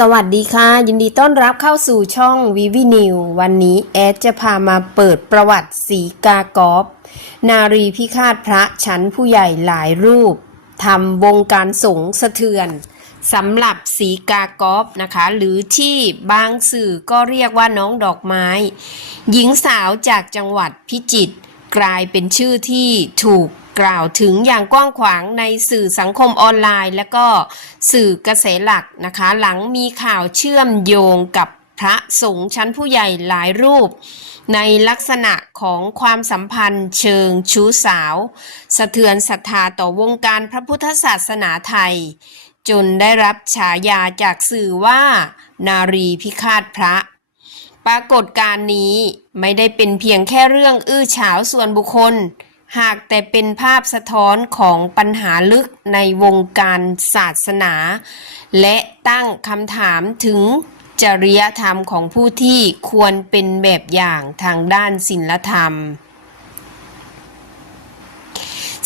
สวัสดีค่ะ ยินดีต้อนรับเข้าสู่ช่องวิวินิววันนี้แอดจะพามาเปิดประวัติสีกากอบนารีพิฆาตพระชั้นผู้ใหญ่หลายรูปทำวงการสงสะเทือนสำหรับสีกากอบนะคะ หรือที่บางสื่อก็เรียกว่าน้องดอกไม้ หญิงสาวจากจังหวัดพิจิตรกลายเป็นชื่อที่ถูก กล่าวถึงอย่างกว้างขวางในสื่อสังคมออนไลน์ และก็สื่อกระแสหลักนะคะ หลังมีข่าวเชื่อมโยงกับพระสงฆ์ชั้นผู้ใหญ่หลายรูป ในลักษณะของความสัมพันธ์เชิงชู้สาว สะเทือนศรัทธาต่อวงการพระพุทธศาสนาไทย จนได้รับฉายาจากสื่อว่า นารีพิฆาตพระ ปรากฏการณ์นี้ไม่ได้เป็นเพียงแค่เรื่องอื้อฉาวส่วนบุคคล หากแต่เป็นภาพสะท้อนของปัญหาลึกในวงการศาสนา และตั้งคำถามถึงจริยธรรมของผู้ที่ควรเป็นแบบอย่างทางด้านศีลธรรม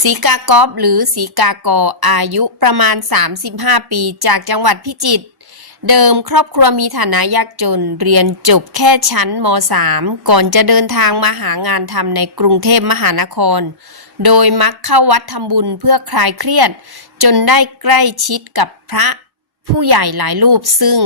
สีกากอบหรือสีกากออายุประมาณ 35 ปีจากจังหวัดพิจิตร เดิมครอบครัวมีฐานะยากจนเรียนจบแค่ชั้นม .3 ก่อนจะเดินทางมาหางานทำในกรุงเทพมหานคร โดยมักเข้าวัดทำบุญเพื่อคลายเครียด จนได้ใกล้ชิดกับพระ ผู้ใหญ่หลายรูปซึ่ง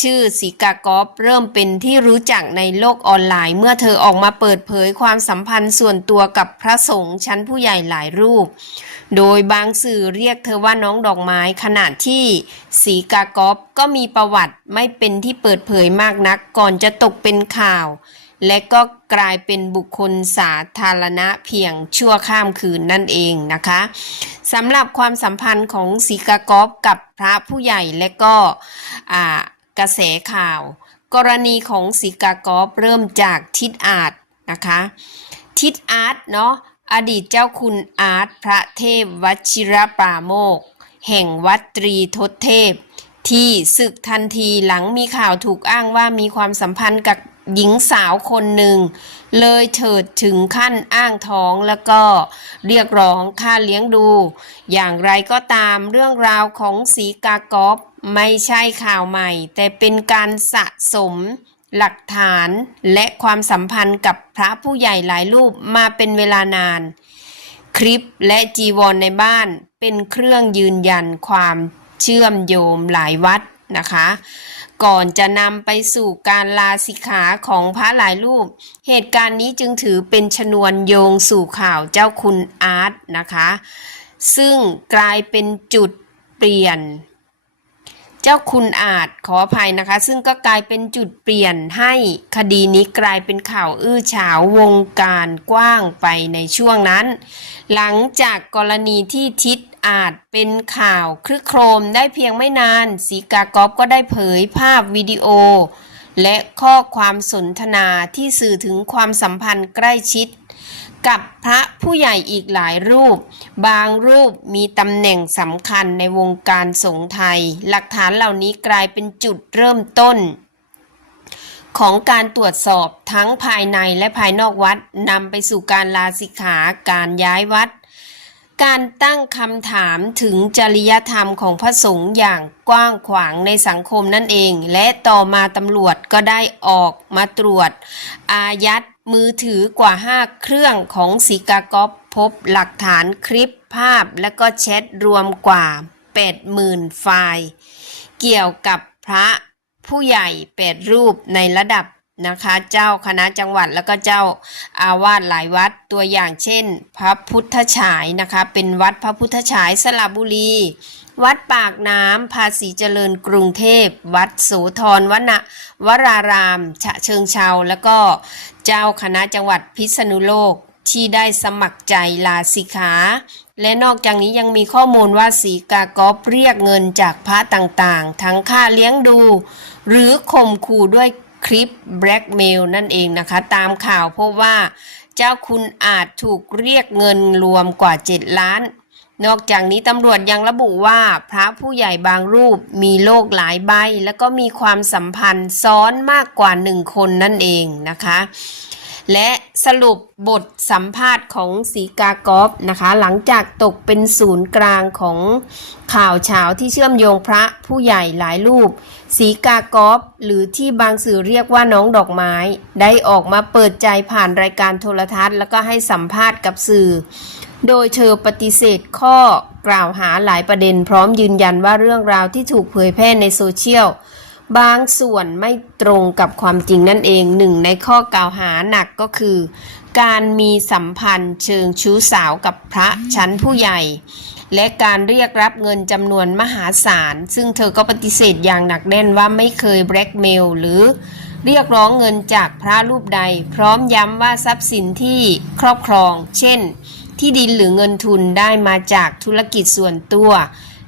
ชื่อสีกากอบเริ่มเป็นที่รู้จักในโลกออนไลน์ เมื่อเธอออกมาเปิดเผยความสัมพันธ์ส่วนตัวกับพระสงฆ์ชั้นผู้ใหญ่หลายรูป โดยบางสื่อเรียกเธอว่าน้องดอกไม้ขณะที่สีกากอบก็มีประวัติไม่เป็นที่เปิดเผยมากนักก่อนจะตกเป็นข่าว และก็กลายเป็นบุคคลสาธารณะเพียงชั่วข้ามคืนนั่นเองนะคะสำหรับความสัมพันธ์ของสีกากอบกับพระผู้ใหญ่และก็กระแสข่าว กรณีของสีกากอบเริ่มจากทิศอาจนะคะทิศอาร์ตเนาะอดีตเจ้าคุณอาร์ตพระเทพวชิรปราโมก แห่งวัดตรีทศเทพ ที่ศึกทันทีหลังมีข่าวถูกอ้างว่ามีความสัมพันธ์กับ หญิงสาวคนหนึ่ง เลยเถิดถึงขั้นอ้างท้องแล้วก็เรียกร้องค่าเลี้ยงดู อย่างไรก็ตามเรื่องราวของสีกากอบไม่ใช่ข่าวใหม่ แต่เป็นการสะสมหลักฐานและความสัมพันธ์กับพระผู้ใหญ่หลายรูปมาเป็นเวลานาน คลิปและจีวรในบ้านเป็นเครื่องยืนยันความเชื่อมโยงหลายวัดนะคะ ก่อนจะนำไปสู่การลาสิกขาของพระหลายรูป เหตุการณ์นี้จึงถือเป็นชนวนโยงสู่ข่าวเจ้าคุณอาร์ตนะคะ ซึ่งกลายเป็นจุดเปลี่ยน เจ้าคุณอาจขออภัยนะคะ ซึ่งก็กลายเป็นจุดเปลี่ยนให้คดีนี้กลายเป็นข่าวอื้อฉาววงการกว้างไปในช่วงนั้น หลังจากกรณีที่ทิศ อาจเป็นข่าวคลึกโครมได้เพียงไม่นานสีกากอบก็ได้เผยภาพวิดีโอ และข้อความสนทนาที่สื่อถึงความสัมพันธ์ใกล้ชิด กับพระผู้ใหญ่อีกหลายรูป บางรูปมีตำแหน่งสำคัญในวงการสงฆ์ไทย หลักฐานเหล่านี้กลายเป็นจุดเริ่มต้นของการตรวจสอบทั้งภายในและภายนอกวัดนำไปสู่การลาสิกขาการย้ายวัด การตั้งคำถามถึงจริยธรรมของพระสงฆ์อย่างกว้างขวางในสังคมนั่นเอง และต่อมาตำรวจก็ได้ออกมาตรวจ อายัดมือถือกว่า 5 เครื่องของสีกากอบพบหลักฐานคลิปภาพและก็แชทรวมกว่า 80,000 ไฟล์ เกี่ยวกับพระผู้ใหญ่ 8 รูปในระดับ นะคะ เจ้าคณะจังหวัดแล้วก็เจ้าอาวาสหลายวัดตัวอย่างเช่น พระพุทธฉายนะคะ เป็นวัดพระพุทธฉายสระบุรี วัดปากน้ำภาษีเจริญกรุงเทพ วัดโสธรวนวราราม ฉะเชิงเชาแล้วก็เจ้าคณะจังหวัดพิษณุโลกที่ได้สมัครใจลาสิกขาและนอกจากนี้ยังมีข้อมูลว่าสีกากอบเรียกเงินจากพระต่างๆ ทั้งค่าเลี้ยงดู หรือข่มขู่ด้วย คลิปแบล็กเมลนั่นเองนะคะ ตามข่าวพบว่าเจ้าคุณอาจถูกเรียกเงินรวมกว่า 7 ล้าน นอกจากนี้ตำรวจยังระบุว่าพระผู้ใหญ่บางรูปมีโรคหลายใบ และก็มีความสัมพันธ์ซ้อนมากกว่าหนึ่งคนนั่นเองนะคะ และสรุปบทสัมภาษณ์ของสีกากอฟนะคะ หลังจากตกเป็นศูนย์กลางของข่าวเช้าที่เชื่อมโยงพระผู้ใหญ่หลายรูป สีกากอฟหรือที่บางสื่อเรียกว่าน้องดอกไม้ ได้ออกมาเปิดใจผ่านรายการโทรทัศน์ แล้วก็ให้สัมภาษณ์กับสื่อ โดยเธอปฏิเสธข้อกล่าวหาหลายประเด็น พร้อมยืนยันว่าเรื่องราวที่ถูกเผยแพร่ในโซเชียล บางส่วนไม่ตรงกับความจริงนั่นเองหนึ่งในข้อกล่าวหาหนักก็คือ การมีสัมพันธ์เชิงชู้สาวกับพระชั้นผู้ใหญ่ และการเรียกรับเงินจำนวนมหาศาล ซึ่งเธอก็ปฏิเสธอย่างหนักแน่นว่าไม่เคยแบล็กเมลหรือเรียกร้องเงินจากพระรูปใด พร้อมย้ำว่าทรัพย์สินที่ครอบครอง เช่น ที่ดินหรือเงินทุนได้มาจากธุรกิจส่วนตัว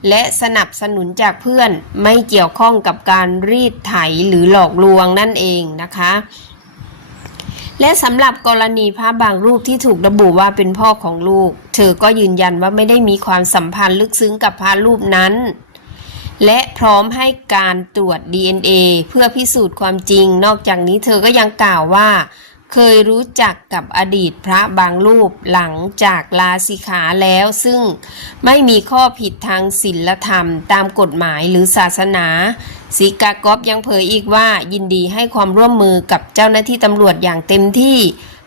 และสนับสนุนจากเพื่อนไม่เกี่ยวข้องกับการรีดไถหรือหลอกลวงนั่นเองนะคะ และสำหรับกรณีพระบางรูปที่ถูกระบุว่าเป็นพ่อของลูก เธอก็ยืนยันว่าไม่ได้มีความสัมพันธ์ลึกซึ้งกับพระรูปนั้น และพร้อมให้การตรวจ DNA เพื่อพิสูจน์ความจริง นอกจากนี้เธอก็ยังกล่าวว่า เคยรู้จักกับอดีตพระบางรูปหลังจากลาสิกขาแล้ว ซึ่งไม่มีข้อผิดทางศีลธรรมตามกฎหมายหรือศาสนาสีกากอบยังเผยอีกว่ายินดีให้ความร่วมมือกับเจ้าหน้าที่ตำรวจอย่างเต็มที่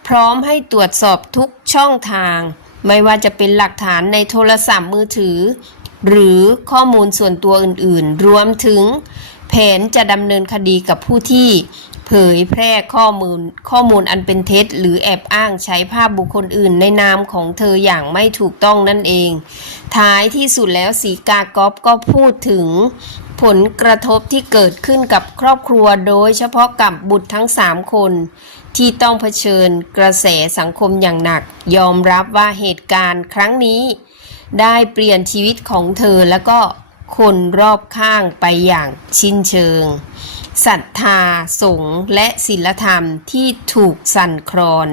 พร้อมให้ตรวจสอบทุกช่องทาง ไม่ว่าจะเป็นหลักฐานในโทรศัพท์มือถือ หรือข้อมูลส่วนตัวอื่นๆ รวมถึง แผนจะดำเนินคดีกับผู้ที่ เผยแพร่ข้อมูลข้อมูลอันเป็นเท็จ หรือแอบอ้างใช้ภาพบุคคลอื่นในนามของเธออย่างไม่ถูกต้องนั่นเอง ท้ายที่สุดแล้วสีกากอบก็พูดถึงผลกระทบที่เกิดขึ้นกับครอบครัวโดยเฉพาะกับบุตรทั้ง 3 คน ที่ต้องเผชิญกระแสสังคมอย่างหนัก ยอมรับว่าเหตุการณ์ครั้งนี้ ได้เปลี่ยนชีวิตของเธอแล้วก็ คนรอบข้างไปอย่างชินเชิงศรัทธาสงฆ์และศีลธรรมที่ถูกสั่นคลอน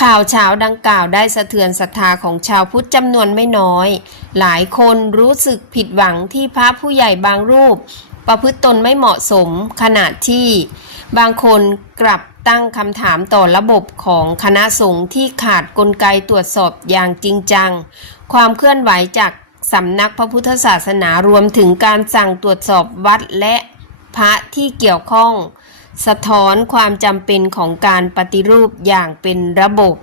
ข่าวเช้าดังกล่าวได้สะเทือนศรัทธาของชาวพุทธจำนวนไม่น้อย หลายคนรู้สึกผิดหวังที่พระผู้ใหญ่บางรูป ประพฤติตนไม่เหมาะสมขณะที่ บางคนกลับตั้งคำถามต่อระบบของคณะสงฆ์ที่ขาดกลไกตรวจสอบอย่างจริงจัง ความเคลื่อนไหวจาก สำนักพระพุทธศาสนารวมถึงการสั่งตรวจสอบวัดและพระที่เกี่ยวข้อง สะท้อนความจำเป็นของการปฏิรูปอย่างเป็นระบบ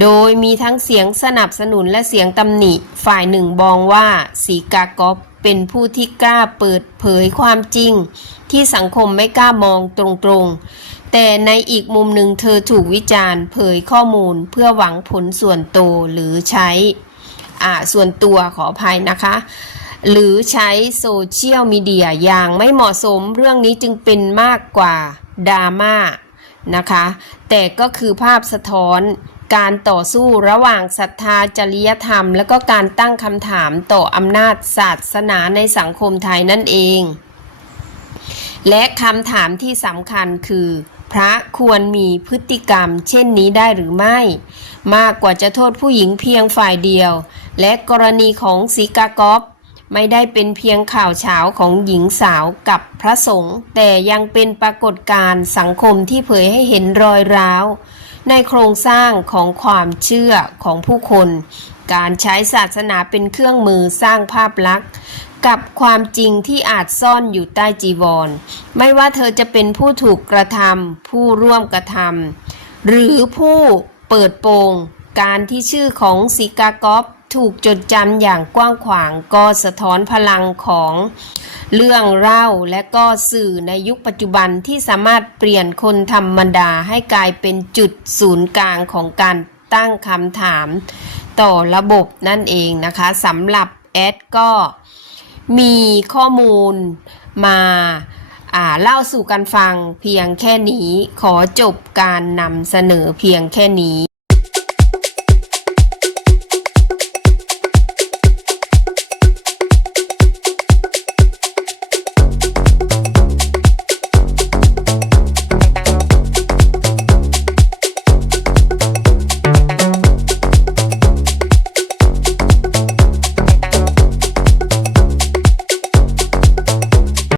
โดยมีทั้งเสียงสนับสนุนและเสียงตำหนิ ฝ่ายหนึ่งมองว่าสีกากอบเป็นผู้ที่กล้าเปิดเผยความจริง ที่สังคมไม่กล้ามองตรงๆ แต่ในอีกมุมหนึ่งเธอถูกวิจารณ์ เผยข้อมูลเพื่อหวังผลส่วนตัวหรือใช้ ส่วนตัวขออภัยนะคะ หรือใช้โซเชียลมีเดียอย่างไม่เหมาะสมเรื่องนี้จึงเป็นมากกว่าดราม่านะคะ แต่ก็คือภาพสะท้อนการต่อสู้ระหว่างศรัทธาจริยธรรม และก็การตั้งคำถามต่ออำนาจศาสนาในสังคมไทยนั่นเอง และคำถามที่สำคัญคือ พระควรมีพฤติกรรม เช่นนี้ได้หรือไม่ มากกว่าจะโทษผู้หญิงเพียงฝ่ายเดียว และกรณีของสีกากอบไม่ได้เป็นเพียงข่าวเช้าของหญิงสาวกับพระสงฆ์แต่ยังเป็นปรากฏการณ์สังคมที่เผยให้เห็นรอยร้าว ในโครงสร้างของความเชื่อของผู้คน การใช้ศาสนาเป็นเครื่องมือสร้างภาพลักษณ์กับความจริงที่อาจซ่อนอยู่ใต้จีวร ไม่ว่าเธอจะเป็นผู้ถูกกระทำผู้ร่วมกระทำหรือผู้เปิดโปงการที่ชื่อของสีกากอฟ ถูกจดจำอย่างกว้างขวางก็สะท้อนพลังของเรื่องเล่าและก็สื่อในยุคปัจจุบันที่สามารถเปลี่ยนคนธรรมดาให้กลายเป็นจุดศูนย์กลางของการตั้งคำถามต่อระบบนั่นเองนะคะสำหรับแอดก็มีข้อมูลมาอ่าเล่าสู่กันฟังเพียงแค่นี้ขอจบการนำเสนอเพียงแค่นี้